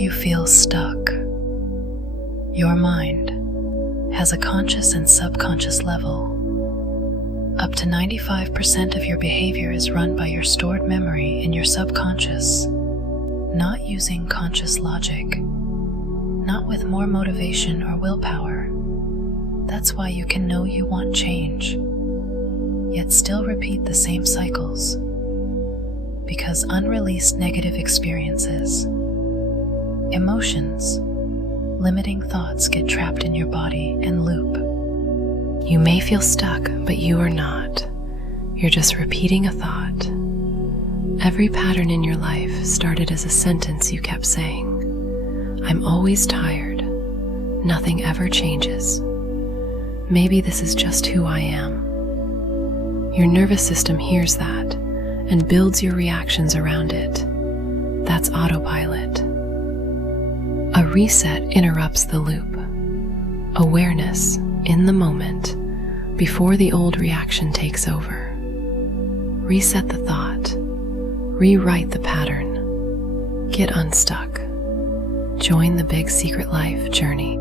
you feel stuck. Your mind has a conscious and subconscious level. Up to 95% of your behavior is run by your stored memory in your subconscious, not using conscious logic, not with more motivation or willpower. That's why you can know you want change, yet still repeat the same cycles. Because unreleased negative experiences, emotions, limiting thoughts get trapped in your body and loop. You may feel stuck, but you are not. You're just repeating a thought. Every pattern in your life started as a sentence you kept saying. I'm always tired. Nothing ever changes. Maybe this is just who I am. Your nervous system hears that and builds your reactions around it. That's autopilot. A reset interrupts the loop. Awareness, in the moment, before the old reaction takes over. Reset the thought. Rewrite the pattern. Get unstuck. Join the Big Secret Life journey.